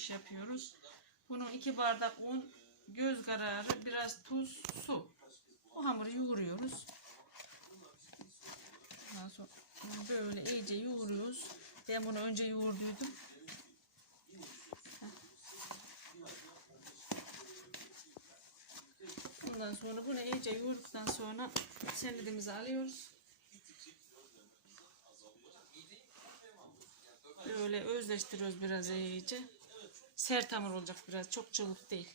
iş yapıyoruz. Bunun iki bardak un, göz kararı, biraz tuz, su. O hamuru yoğuruyoruz. Ondan sonra böyle iyice yoğuruyoruz. Ben bunu önce yoğurduydum. Ondan sonra bunu iyice yoğurduktan sonra senedimizi alıyoruz. Böyle özleştiriyoruz biraz iyice. Sert hamur olacak biraz. Çok çabuk değil.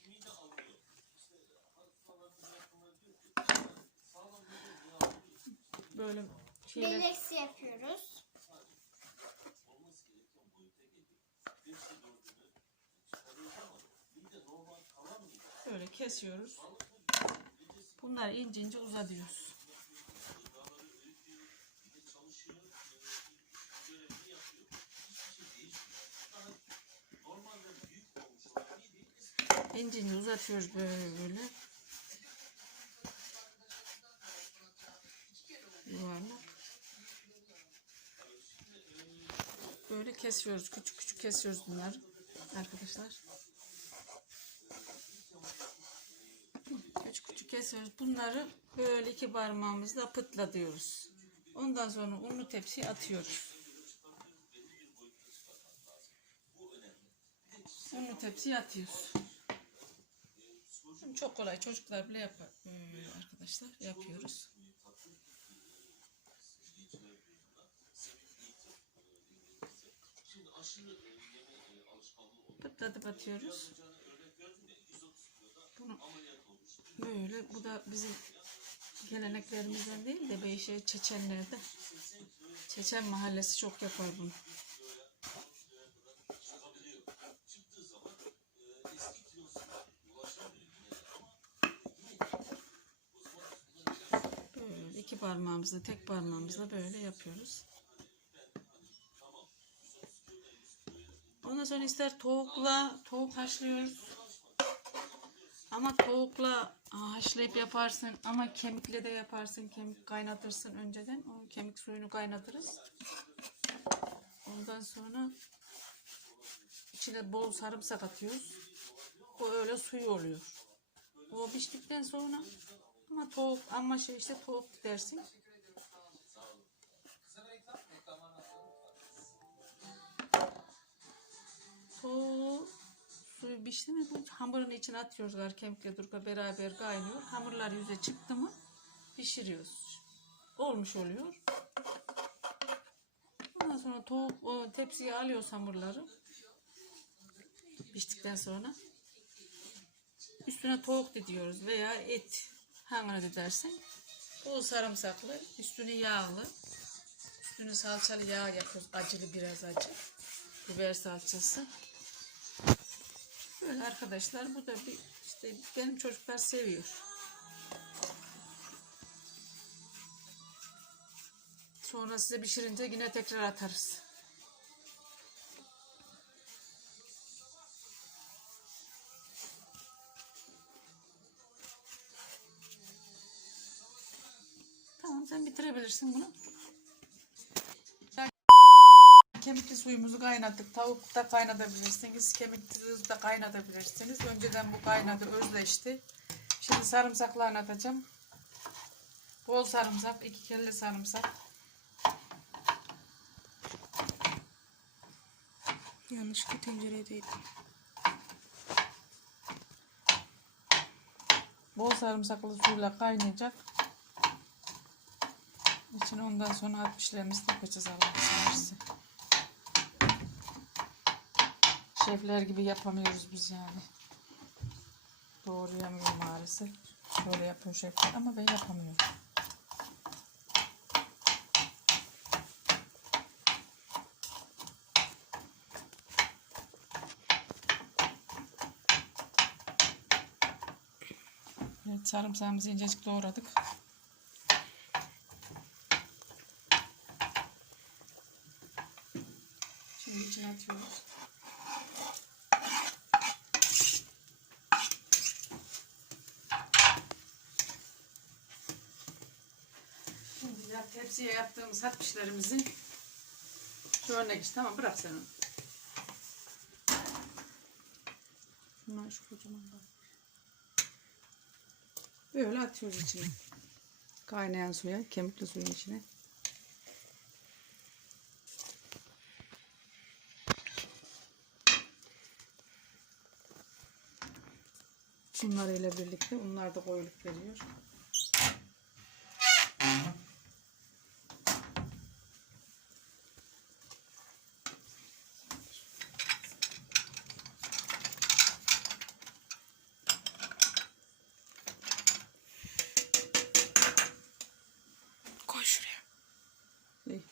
Böyle şeyler Beleksi yapıyoruz. böyle kesiyoruz. Bunları ince ince uzatıyoruz. İnce uzatıyoruz böyle. Yuvarlak. Böyle kesiyoruz. Küçük küçük kesiyoruz bunları. Arkadaşlar. Küçük küçük kesiyoruz. Bunları böyle iki parmağımızla pıtla diyoruz. Ondan sonra unlu tepsiye atıyoruz. Unlu tepsiye atıyoruz. Çok kolay. Çocuklar bile yapar. Böyle arkadaşlar yapıyoruz. Pıtlatıp atıyoruz. Böyle bu da bizim geleneklerimizden değil de Beyşehir Çeçenler'de Çeçen mahallesi çok yapar bunu. Böyle iki parmağımızla tek parmağımızla böyle yapıyoruz. Ondan sonra ister tavukla tavuk haşlıyoruz. Ama tavukla haşlayıp yaparsın ama kemikle de yaparsın. Kemik kaynatırsın önceden. O kemik suyunu kaynatırız. Ondan sonra içine bol sarımsak atıyoruz. O öyle suyu oluyor. O piştikten sonra ama tavuk ama şey işte tavuk dersin. Tavuğu suyu pişti mi bu hamurun içine atıyoruz gar kemikle durga beraber kaynıyor. Hamurlar yüze çıktı mı pişiriyoruz. Olmuş oluyor. Ondan sonra tavuk o tepsiye alıyoruz hamurları. Piştikten sonra üstüne tavuk diyoruz veya et. Hangini dersen. Bu sarımsaklı, üstünü yağlı. Üstünü salçalı yağ yapıyoruz. Acılı biraz acı. Biber salçası. Böyle arkadaşlar bu da bir işte benim çocuklar seviyor. Sonra size pişirince yine tekrar atarız. Bitirebilirsin bunu. Kemikli suyumuzu kaynattık. Tavuk da kaynatabilirsiniz. Kemikli de kaynatabilirsiniz. Önceden bu kaynadı, özleşti. Şimdi sarımsaklarını atacağım. Bol sarımsak, iki kelle sarımsak. Yanlışlıkla tencereye değdim. Bol sarımsaklı suyla kaynayacak. İçine ondan sonra at pişlerimizi dökeceğiz Allah'ın seversen. Şefler gibi yapamıyoruz biz yani. Doğrayamıyorum maalesef. Böyle yapıyor şefler ama ben yapamıyorum. Evet sarımsağımızı incecik doğradık. Atıyoruz. Şimdi ya tepsiye yaptığımız hat pişlerimizi şu örnek işte tamam bırak sen onu. Şundan şu kocaman var. Böyle atıyoruz içine. Kaynayan suya, kemikli suyun içine. Bunlarıyla birlikte bunlar da koyulup veriyor. Koy şuraya. İyi.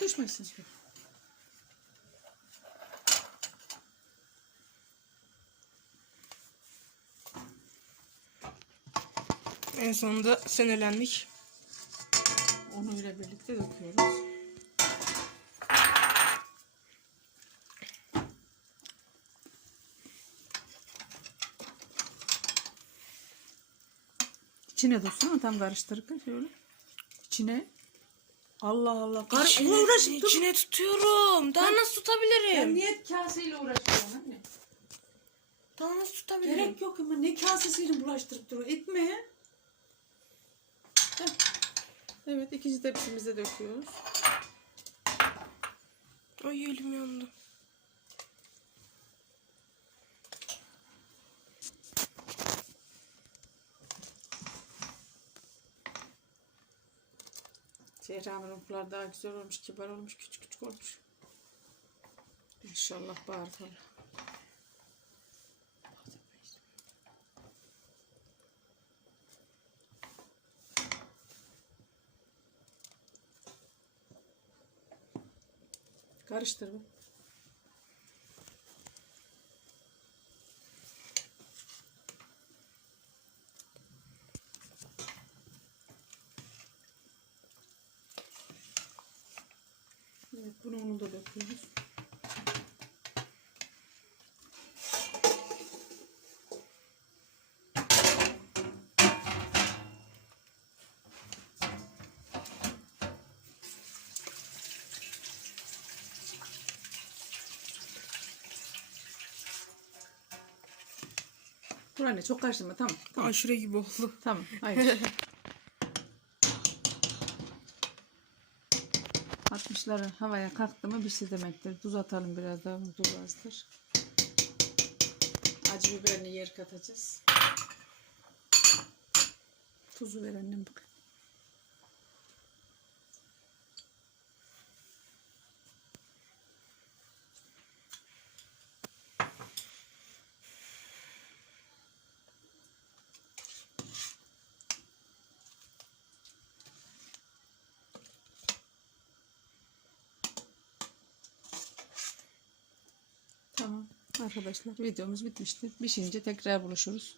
Düşmesin. En sonunda sinirlendik. Onu ile birlikte döküyoruz. İçine tutsana tam karıştırırken şöyle. İçine. Allah Allah. Kar İçine, uğraşıp dur. içine tutuyorum. Daha nasıl Ben tutabilirim? niye kaseyle uğraşıyorum anne? Daha nasıl tutabilirim? Gerek yok ama ne kasesiyle bulaştırıp duruyor. Etme. Heh. Evet ikinci tepsimize döküyoruz. Ay elim yandı. Zehra'nın ruhlar daha güzel olmuş, kibar olmuş, küçük küçük olmuş. İnşallah barakallah. Karıştır bu. Evet, bunu onu da döküyoruz. Dur anne çok karıştırma tamam. Tamam. Aşure gibi oldu. Tamam. Hayır. 60'ları havaya kalktı mı bir şey demektir. Tuz atalım biraz daha. Tuz azdır. Acı biberini yer katacağız. Tuzu ver annem bak. Tamam arkadaşlar videomuz bitmiştir. Pişince tekrar buluşuruz.